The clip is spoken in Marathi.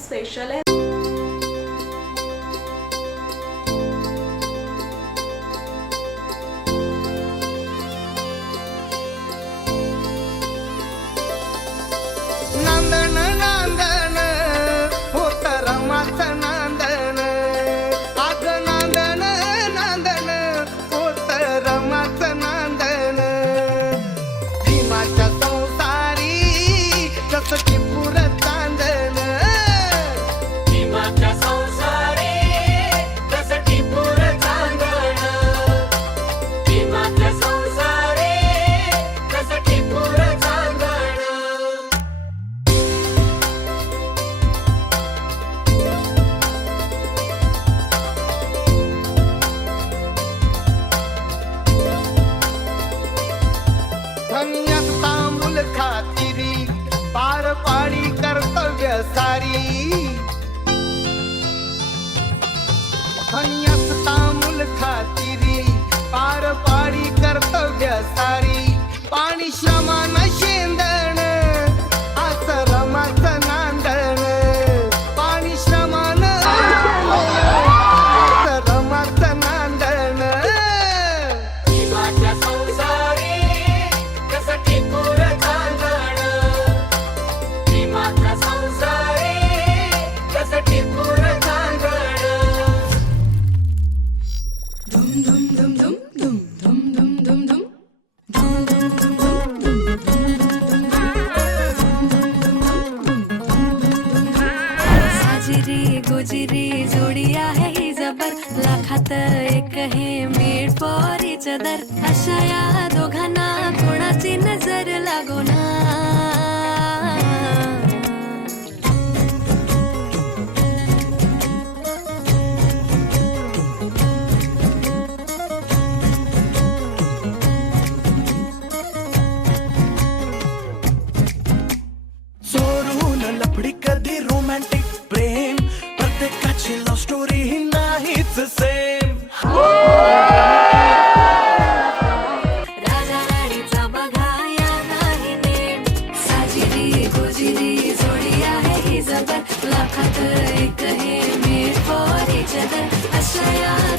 स्पेशल आहे. नांदण नांदण होत रमाचं नांदण, आज नांदण नांदण होत रमाचं नांदण. भीमाच्या संसारी जसं की पुर चांदण, भीमाच्या संसारी जसं टिपूर चांदण, भीमाच्या संसारी जसं टिपूर चांदण. धन्यात तांबूल खातिरी पार पाडी कर्तव्य सारी. धन्यात तांबूल खातिरी पार पाडी कर्तव्य सारी. पाणी श्रमान शेंदण आस रमाचं नांदण, पाणी श्रमान रमाचं नांदण. भीमाच्या संसारी जसं टिपूर चांदण, भीमाच्या संसारी जसं टिपूर चांदण. साजिरी गुजिरी जोडी आहे ही जबर, लाखात एक हे मेड फॉर इच अदर. अशा या दोघांना कोणाची नजर लागो ना. चोरून लफडी कधी रोमॅन्टिक प्रेम, प्रत्येकाची लव्ह स्टोरी ही नाहीच सेम. राजा राणीचा बघा या नाही नेम, साजिरी गुजिरी जोडी आहे ही जबर, लाखात एक हे मेड फॉर इच अदर. अशा या